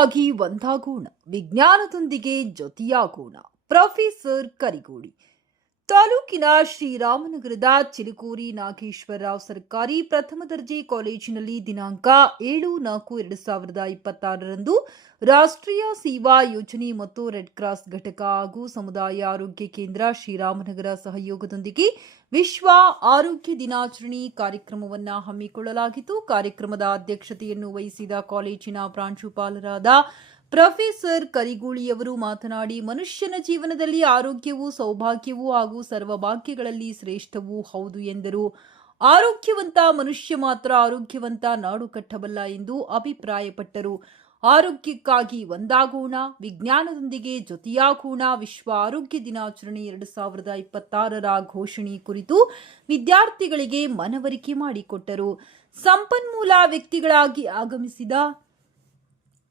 ಆರೋಗ್ಯಕ್ಕಾಗಿ ಒಂದಾಗೋಣ, ವಿಜ್ಞಾನದೊಂದಿಗೆ ಜೊತೆಯಾಗೋಣ. ಪ್ರೊಫೆಸರ್ ಕರಿಗೋಡಿ. ತಾಲೂಕಿನ ಶ್ರೀರಾಮನಗರದ ಚಿಲುಕೂರಿ ನಾಗೇಶ್ವರರಾವ್ ಸರ್ಕಾರಿ ಪ್ರಥಮ ದರ್ಜೆ ಕಾಲೇಜಿನಲ್ಲಿ ದಿನಾಂಕ 7/4/2026 ರಾಷ್ಟ್ರೀಯ ಸೇವಾ ಯೋಜನೆ ಮತ್ತು ರೆಡ್ ಕ್ರಾಸ್ ಘಟಕ ಹಾಗೂ ಸಮುದಾಯ ಆರೋಗ್ಯ ಕೇಂದ್ರ ಶ್ರೀರಾಮನಗರ ಸಹಯೋಗದೊಂದಿಗೆ ವಿಶ್ವ ಆರೋಗ್ಯ ದಿನಾಚರಣೆ ಕಾರ್ಯಕ್ರಮವನ್ನು ಹಮ್ಮಿಕೊಳ್ಳಲಾಗಿತ್ತು. ಕಾರ್ಯಕ್ರಮದ ಅಧ್ಯಕ್ಷತೆಯನ್ನು ವಹಿಸಿದ ಕಾಲೇಜಿನ ಪ್ರಾಂಶುಪಾಲರಾದ ಪ್ರೊಫೆಸರ್ ಕರಿಗೋಳಿಯವರು ಮಾತನಾಡಿ, ಮನುಷ್ಯನ ಜೀವನದಲ್ಲಿ ಆರೋಗ್ಯವು ಸೌಭಾಗ್ಯವೂ ಹಾಗೂ ಸರ್ವಭಾಗ್ಯಗಳಲ್ಲಿ ಶ್ರೇಷ್ಠವೂ ಹೌದು ಎಂದರು. ಆರೋಗ್ಯವಂತ ಮನುಷ್ಯ ಮಾತ್ರ ಆರೋಗ್ಯವಂತ ನಾಡು ಕಟ್ಟಬಲ್ಲ ಎಂದು ಅಭಿಪ್ರಾಯಪಟ್ಟರು. ಆರೋಗ್ಯಕ್ಕಾಗಿ ಒಂದಾಗೋಣ, ವಿಜ್ಞಾನದೊಂದಿಗೆ ಜೊತೆಯಾಗೋಣ. ವಿಶ್ವ ಆರೋಗ್ಯ ದಿನಾಚರಣೆ 2026 ಘೋಷಣೆ ಕುರಿತು ವಿದ್ಯಾರ್ಥಿಗಳಿಗೆ ಮನವರಿಕೆ ಮಾಡಿಕೊಟ್ಟರು. ಸಂಪನ್ಮೂಲ ವ್ಯಕ್ತಿಗಳಾಗಿ ಆಗಮಿಸಿದ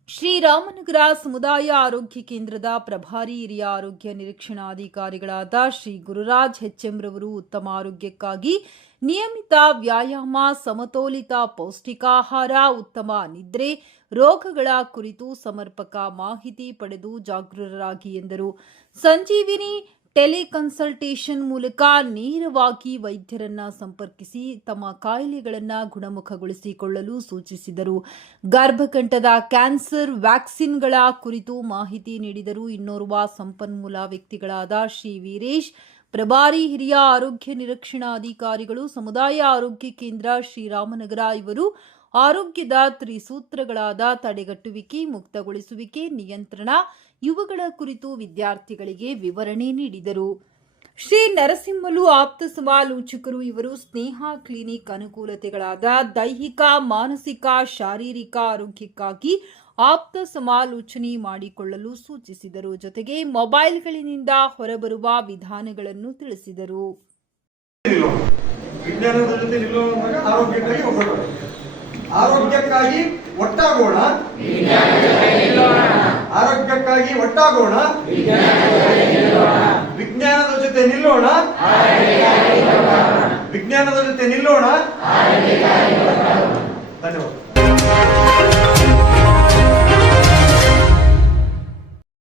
ಶ್ರೀರಾಮನಗರ ಸಮುದಾಯ ಆರೋಗ್ಯ ಕೇಂದ್ರದ ಪ್ರಭಾರಿ ಹಿರಿಯ ಆರೋಗ್ಯ ನಿರೀಕ್ಷಣಾಧಿಕಾರಿಗಳಾದ ಶ್ರೀ ಗುರುರಾಜ್ HM ರವರು ಉತ್ತಮ ಆರೋಗ್ಯಕ್ಕಾಗಿ ನಿಯಮಿತ ವ್ಯಾಯಾಮ, ಸಮತೋಲಿತ ಪೌಷ್ಟಿಕಾಹಾರ, ಉತ್ತಮ ನಿದ್ರೆ, ರೋಗಗಳ ಕುರಿತು ಸಮರ್ಪಕ ಮಾಹಿತಿ ಪಡೆದು ಜಾಗೃತರಾಗಿ ಎಂದರು. ಸಂಜೀವಿನಿ ಟೆಲಿಕನ್ಸಲ್ಟೇಷನ್ ಮೂಲಕ ನೇರವಾಗಿ ವೈದ್ಯರನ್ನ ಸಂಪರ್ಕಿಸಿ ತಮ್ಮ ಕಾಯಿಲೆಗಳನ್ನು ಗುಣಮುಖಗೊಳಿಸಿಕೊಳ್ಳಲು ಸೂಚಿಸಿದರು. ಗರ್ಭಕಂಠದ ಕ್ಯಾನ್ಸರ್ ವ್ಯಾಕ್ಸಿನ್ಗಳ ಕುರಿತು ಮಾಹಿತಿ ನೀಡಿದರು. ಇನ್ನೋರ್ವ ಸಂಪನ್ಮೂಲ ವ್ಯಕ್ತಿಗಳಾದ ಶ್ರೀ ವೀರೇಶ್, ಪ್ರಭಾರಿ ಹಿರಿಯ ಆರೋಗ್ಯ ನಿರೀಕ್ಷಣಾಧಿಕಾರಿಗಳು, ಸಮುದಾಯ ಆರೋಗ್ಯ ಕೇಂದ್ರ ಶ್ರೀರಾಮನಗರ ಇವರು ಆರೋಗ್ಯದ ತ್ರಿಸೂತ್ರಗಳಾದ ತಡೆಗಟ್ಟುವಿಕೆ, ಮುಕ್ತಗೊಳಿಸುವಿಕೆ, ನಿಯಂತ್ರಣ ಇವುಗಳ ಕುರಿತು ವಿದ್ಯಾರ್ಥಿಗಳಿಗೆ ವಿವರಣೆ ನೀಡಿದರು. ಶ್ರೀ ನರಸಿಂಹಲು ಆಪ್ತ ಸಮಾಲೋಚಕರು ಇವರು ಸ್ನೇಹ ಕ್ಲಿನಿಕ್ ಅನುಕೂಲತೆಗಳಾದ ದೈಹಿಕ, ಮಾನಸಿಕ, ಶಾರೀರಿಕ ಆರೋಗ್ಯಕ್ಕಾಗಿ ಆಪ್ತ ಸಮಾಲೋಚನೆ ಮಾಡಿಕೊಳ್ಳಲು ಸೂಚಿಸಿದರು. ಜೊತೆಗೆ ಮೊಬೈಲ್ಗಳಿಂದ ಹೊರಬರುವ ವಿಧಾನಗಳನ್ನು ತಿಳಿಸಿದರು. ಆರೋಗ್ಯಕ್ಕಾಗಿ ಒಟ್ಟಾಗೋಣ, ಆರೋಗ್ಯಕ್ಕಾಗಿ ಒಟ್ಟಾಗೋಣ, ವಿಜ್ಞಾನದ ಜೊತೆ ನಿಲ್ಲೋಣ, ವಿಜ್ಞಾನದ ಜೊತೆ ನಿಲ್ಲೋಣ. ಧನ್ಯವಾದ.